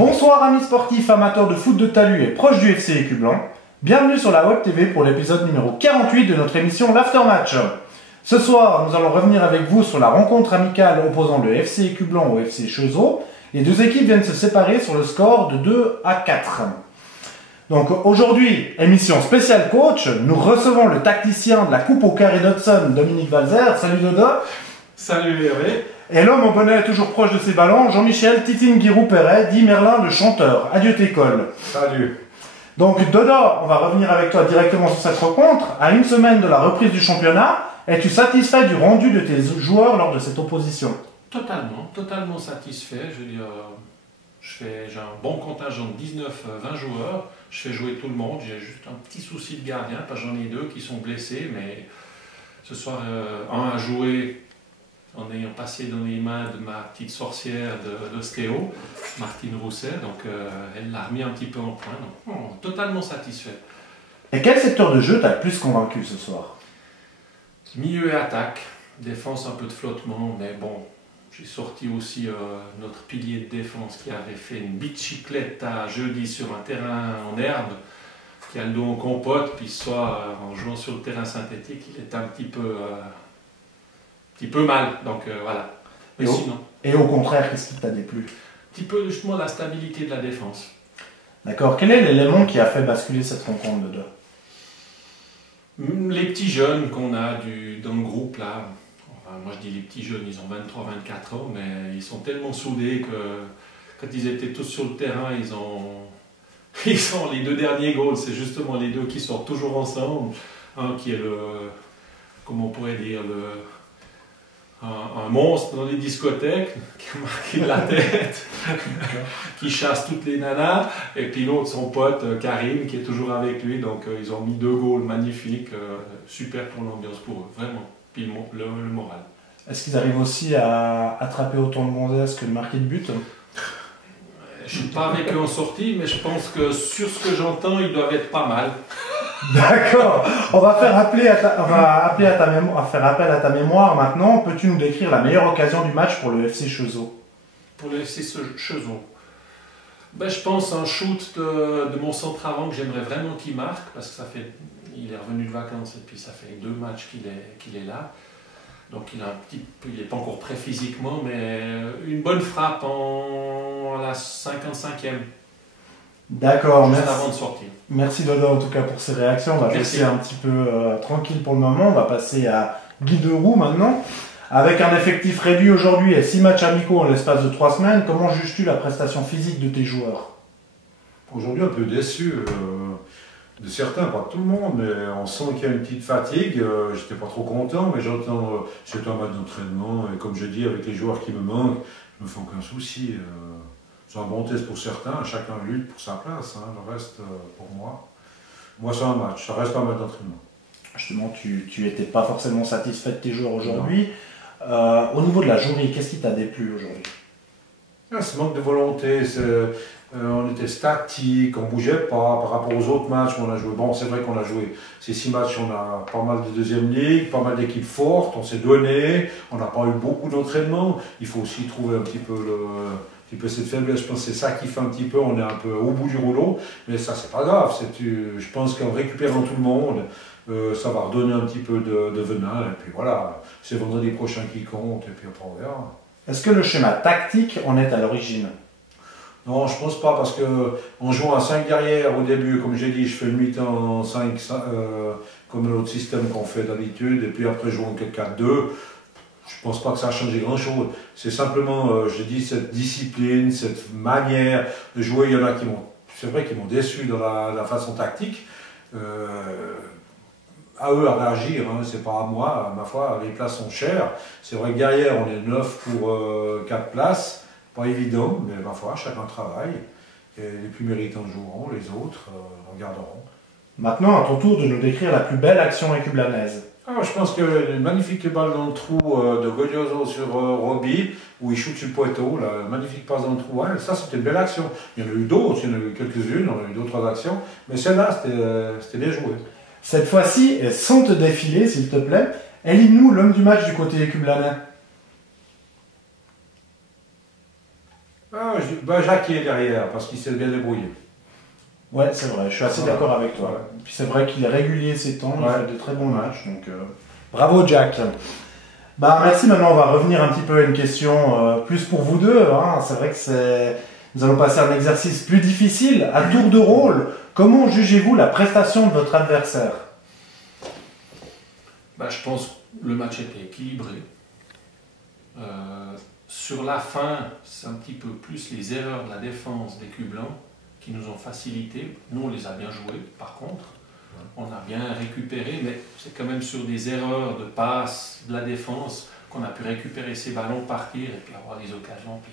Bonsoir amis sportifs, amateurs de foot de talus et proches du FC Écublanc. Bienvenue sur la Web TV pour l'épisode numéro 48 de notre émission l'Aftermatch. Ce soir, nous allons revenir avec vous sur la rencontre amicale opposant le FC Écublanc au FC Cheuzot. Les deux équipes viennent se séparer sur le score de 2-4. Donc aujourd'hui, émission spéciale coach, nous recevons le tacticien de la Coupe au carré d'Hudson, Dominique Valzer. Salut Dodo. Salut Hervé. Et l'homme au bonnet toujours proche de ses ballons, Jean-Michel Titine Guirou-Perret, dit Merlin le chanteur. Adieu t'école. Salut. Donc Dodo, on va revenir avec toi directement sur cette rencontre. À une semaine de la reprise du championnat, es-tu satisfait du rendu de tes joueurs lors de cette opposition? Totalement satisfait. Je veux dire, j'ai un bon contingent de 19-20 joueurs. Je fais jouer tout le monde. J'ai juste un petit souci de gardien, parce que j'en ai deux qui sont blessés. Mais ce soir, un a joué en ayant passé dans les mains de ma petite sorcière de Stéo, Martine Rousset. Donc elle l'a remis un petit peu en point. Donc, totalement satisfait. Et quel secteur de jeu t'a le plus convaincu ce soir? Milieu et attaque. Défense, un peu de flottement. Mais bon, j'ai sorti aussi notre pilier de défense qui avait fait une bicyclette à jeudi sur un terrain en herbe, qui a le dos en compote, puis soit en jouant sur le terrain synthétique, il était un petit peu mal. Donc voilà. Mais sinon. Et au contraire, qu'est-ce qui t'a déplu? Un petit peu justement la stabilité de la défense. D'accord. Quel est l'élément qui a fait basculer cette rencontre de deux? Les petits jeunes qu'on a dans le groupe là. Moi je dis les petits jeunes, ils ont 23-24 ans, mais ils sont tellement soudés que quand ils étaient tous sur le terrain, ils ont les deux derniers goals, c'est justement les deux qui sortent toujours ensemble. Un qui est comment on pourrait dire, un monstre dans les discothèques, qui a marqué de la tête, qui chasse toutes les nanas, et puis l'autre, son pote Karim, qui est toujours avec lui, donc ils ont mis 2 goals magnifiques, super pour l'ambiance pour eux, vraiment. Puis le moral. Est-ce qu'ils arrivent aussi à attraper autant de gonzesses que de marquer de but? Je ne suis pas avec eux en sortie, mais je pense que sur ce que j'entends, ils doivent être pas mal. D'accord. On va faire appel à ta mémoire maintenant. Peux-tu nous décrire la meilleure occasion du match pour le FC Cheuzot? Pour le FC Cheuzot, je pense un shoot de mon centre avant que j'aimerais vraiment qu'il marque, parce que il est revenu de vacances et puis ça fait 2 matchs qu'il est là. Donc il n'est pas encore prêt physiquement, mais une bonne frappe à la 55e. D'accord, juste merci. Avant de sortir. Merci Dodo en tout cas pour ces réactions. On va rester un petit peu tranquille pour le moment. On va passer à Guy Deroux maintenant. Avec un effectif réduit aujourd'hui et 6 matchs amicaux en l'espace de 3 semaines, comment juges-tu la prestation physique de tes joueurs? Aujourd'hui un peu déçu de certains, pas de tout le monde, mais on sent qu'il y a une petite fatigue. J'étais pas trop content, mais j'entends c'est un match d'entraînement et comme je dis, avec les joueurs qui me manquent, je me fais aucun souci. C'est un bon test pour certains, chacun lutte pour sa place. Le reste, pour moi, c'est un match, ça reste un match d'entraînement. Justement, tu n'étais pas forcément satisfait de tes joueurs aujourd'hui. Au niveau de la journée, qu'est-ce qui t'a déplu aujourd'hui? Ce manque de volonté, on était statique, on ne bougeait pas par rapport aux autres matchs qu'on a joué. Bon, c'est vrai qu'on a joué ces 6 matchs, on a pas mal de deuxième ligue, pas mal d'équipes fortes, on s'est donné, on n'a pas eu beaucoup d'entraînement. Il faut aussi trouver un petit peu cette faiblesse. Je pense que c'est ça qui fait un petit peu, on est un peu au bout du rouleau, mais ça c'est pas grave. Je pense qu'en récupérant tout le monde, ça va redonner un petit peu de venin, et puis voilà, c'est vendredi prochain qui compte, et puis après on verra. Est-ce que le schéma tactique en est à l'origine? Non, je pense pas, parce qu'en jouant à 5 derrière au début, comme j'ai dit, je fais une mi-temps en 5, comme l'autre système qu'on fait d'habitude, et puis après jouant en 4-4-2, je pense pas que ça a changé grand-chose. C'est simplement, je dis, cette discipline, cette manière de jouer. Il y en a c'est vrai, qui m'ont déçu dans la façon tactique. À eux à réagir, c'est pas à moi, ma foi, les places sont chères. C'est vrai que derrière, on est 9 pour 4 places. Pas évident, mais ma foi, chacun travaille. Et les plus méritants joueront, les autres regarderont. Maintenant, à ton tour de nous décrire la plus belle action écublanaise. Je pense que une magnifique balle dans le trou de Godioso sur Roby, où il shoot sur le poteau, la magnifique passe dans le trou. Ça, c'était une belle action. Il y en a eu d'autres, il y en a eu quelques-unes, on a eu d'autres actions, mais celle-là, c'était bien joué. Cette fois-ci, sans te défiler, s'il te plaît, élimine-nous l'homme du match du côté écublanais. Jacques est derrière, parce qu'il s'est bien débrouillé. Ouais, c'est vrai, je suis assez d'accord avec toi. Ouais. Puis c'est vrai qu'il est régulier ces temps, il Ouais. fait de très bons matchs, donc bravo Jack. Bah merci, maintenant on va revenir un petit peu à une question plus pour vous deux. Hein. C'est vrai que nous allons passer à un exercice plus difficile, à tour de rôle. Comment jugez-vous la prestation de votre adversaire? Je pense que le match était équilibré. Sur la fin, c'est un petit peu plus les erreurs de la défense des Cubes Blancs qui nous ont facilité. Nous, on les a bien joués, par contre. On a bien récupéré, mais c'est quand même sur des erreurs de passe de la défense qu'on a pu récupérer ces ballons, partir et puis avoir des occasions, puis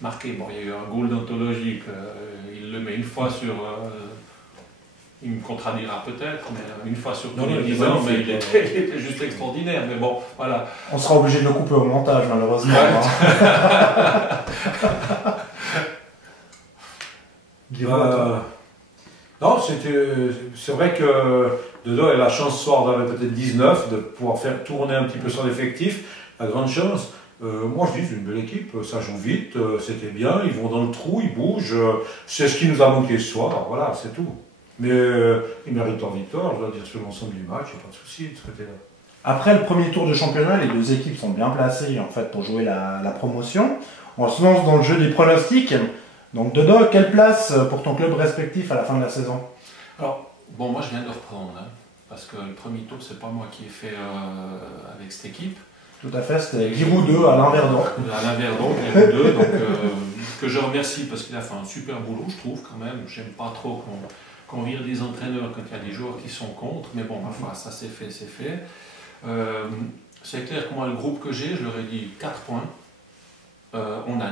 marquer. Bon, il y a eu un goal d'anthologie, il le met une fois sur... il me contradira peut-être, mais une fois sur tous les 10 ans, mais il était juste extraordinaire. Mais bon, voilà. On sera obligé de le couper au montage, malheureusement. Ouais. Hein. Non, c'est vrai que Dodo a la chance ce soir d'avoir peut-être 19, de pouvoir faire tourner un petit peu son effectif. La grande chance. Moi je dis c'est une belle équipe, ça joue vite, c'était bien, ils vont dans le trou, ils bougent. C'est ce qui nous a manqué ce soir, voilà, c'est tout. Mais ils méritent leur victoire, je dois dire sur l'ensemble du match, il n'y a pas de souci de ce côté-là. Après le premier tour de championnat, les deux équipes sont bien placées en fait pour jouer la promotion. On se lance dans le jeu des pronostics. Donc Dodo, quelle place pour ton club respectif à la fin de la saison? Alors, bon, moi je viens de reprendre, hein, parce que le premier tour, c'est pas moi qui ai fait avec cette équipe. Tout à fait, c'était Giroud 2 à Verdon. Alain Verdon, Giroud 2, donc, que je remercie parce qu'il a fait un super boulot, je trouve quand même. J'aime pas trop qu'on vire des entraîneurs quand il y a des joueurs qui sont contre, mais bon, ma foi, ça c'est fait, c'est fait. C'est clair que moi, le groupe que j'ai, je leur ai dit 4 points. On a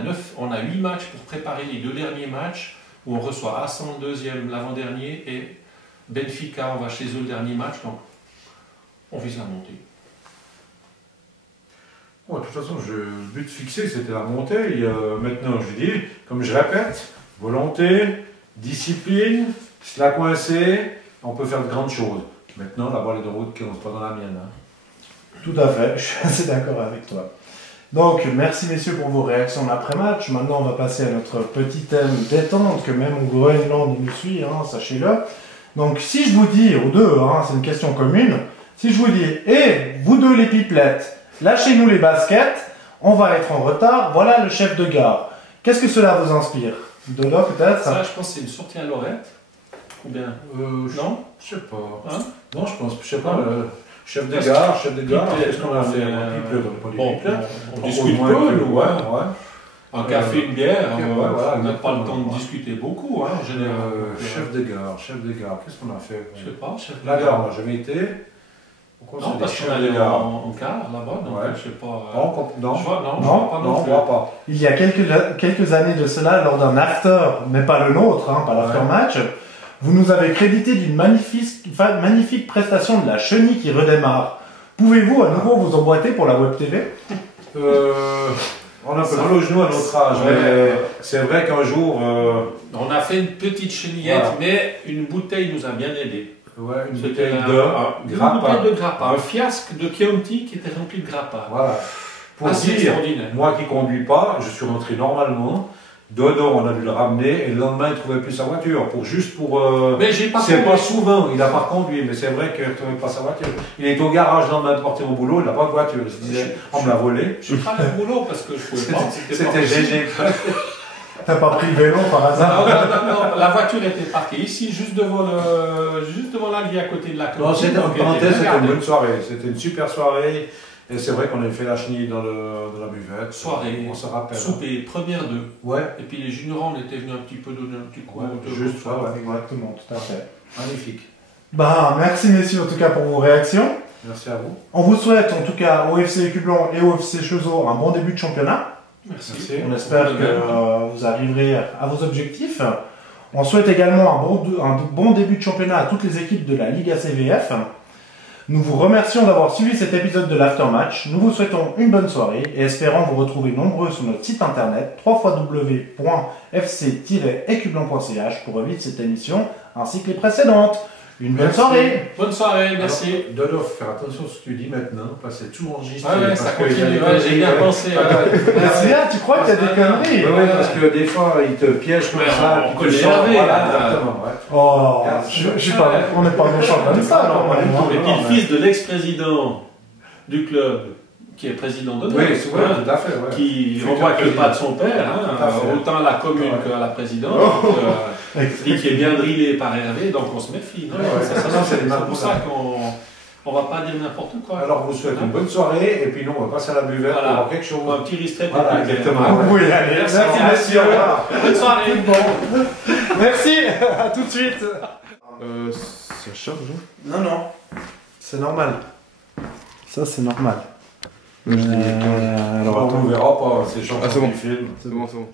8 matchs pour préparer les 2 derniers matchs où on reçoit Assan le deuxième, l'avant-dernier, et Benfica, on va chez eux le dernier match, donc on vise la montée. Bon, de toute façon, le but fixé c'était la montée. Et, maintenant, je dis, comme je répète, volonté, discipline, se la coincer, on peut faire de grandes choses. Maintenant, la balle est de route qui rentre pas dans la mienne. Hein. Tout à fait, je suis assez d'accord avec toi. Donc, merci messieurs pour vos réactions d'après-match. Maintenant, on va passer à notre petit thème détente, que même au Groenland il nous suit, hein, sachez-le. Donc, si je vous dis, aux deux, hein, c'est une question commune, si je vous dis, vous deux les pipelettes, lâchez-nous les baskets, on va être en retard, voilà le chef de gare. Qu'est-ce que cela vous inspire? Dodo, peut-être? Ça, je pense que c'est une sortie à Lorette. Ou bien non? Je sais pas. Hein? Non, je sais pas. Chef de gare, qu'est-ce qu'on a fait? On discute peu, nous, ouais. Un café, une bière, voilà, on n'a pas le temps de discuter beaucoup, hein, en général. Chef de gare, qu'est-ce qu'on a fait? Je sais pas, chef de La gare. gare, on n'a jamais été. Non, parce qu'on allait en car là-bas, donc je sais pas. Non, je vois pas. Il y a quelques années de cela, lors d'un after, mais pas le nôtre, hein, pas l'after match, vous nous avez crédité d'une magnifique prestation de la chenille qui redémarre. Pouvez-vous à nouveau vous emboîter pour la Web TV? On a un peu mal au genou à notre âge, mais c'est vrai qu'un jour... On a fait une petite chenillette, mais une bouteille nous a bien aidé. Ouais, une C'était bouteille une bouteille de grappa, un fiasque de Chianti qui était rempli de grappa. Voilà. Pour assez dire, extraordinaire. moi qui ne conduis pas, je suis rentré normalement. Dodo, on a dû le ramener, et le lendemain, il ne trouvait plus sa voiture. Mais j'ai pas c'est conduit. pas souvent, il n'a pas conduit, mais c'est vrai qu'il ne trouvait pas sa voiture. Il est au garage le lendemain de partir au boulot, il n'a pas de voiture. Il se disait, on me l'a volé. Je suis pas allé au boulot parce que je pouvais pas. C'était GG. T'as pas pris le vélo par hasard? Non, la voiture était parquée ici, juste devant l'allée à côté de la Non, cantine. c'était une bonne soirée, c'était une super soirée. Et c'est vrai qu'on avait fait la chenille dans la buvette. Soirée, on se rappelle. souper, première 2. Ouais. Et puis les juniors, on était venus un petit peu donner un petit coup. Juste ça, ouais. Exactement, tout à fait. Magnifique. Bah, merci messieurs en tout cas pour vos réactions. Merci à vous. On vous souhaite en tout cas au FC Écu Blanc et au FC Chezeaux un bon début de championnat. Merci. On espère que vous arriverez à vos objectifs. On souhaite également un bon début de championnat à toutes les équipes de la Ligue ACVF. Nous vous remercions d'avoir suivi cet épisode de l'Aftermatch. Nous vous souhaitons une bonne soirée et espérons vous retrouver nombreux sur notre site internet www.fc-ecublanc.ch pour revivre cette émission ainsi que les précédentes. Une bonne soirée. Bonne soirée, merci. Dodo, faut faire attention à ce que tu dis maintenant, parce que c'est tout enregistré. Ouais, parce ça que il y a continue, des ouais, j'ai bien conneries, pensé. C'est bien, tu crois qu'il y a des conneries? Oui, parce que des fois, ils te piègent comme Mais ça, on puis peut tu les sors. laver, Voilà, hein. exactement, ouais. Oh, je suis pas, on n'est pas méchant comme ça, Non, quand même, pas du hein. tout. Et puis le fils de l'ex-président du club, qui est président de Oui, c'est vrai, tout à fait. Ouais. qui renvoie avec le pas de son père, Tout à fait. autant à la commune Ouais. qu'à la présidence, Ouais. et qui est bien drillé par Hervé, donc on se méfie. Non, Ouais, c'est c'est des pour ça qu'on va pas dire n'importe quoi. Alors, vous souhaite une bonne soirée, et puis nous, on va passer à la buvette Voilà. pour voir quelque chose. Un petit ristret. Voilà, puis- exactement. Oui, allez, Merci, merci, au revoir. Bonne soirée. Merci, à tout de suite. Ça charge, hein? Non, non, c'est normal. Ça, c'est normal. Je l'ai- Alors, on attends. ne verra pas, c'est gens Ah, c'est bon. qui filment. C'est bon, c'est bon.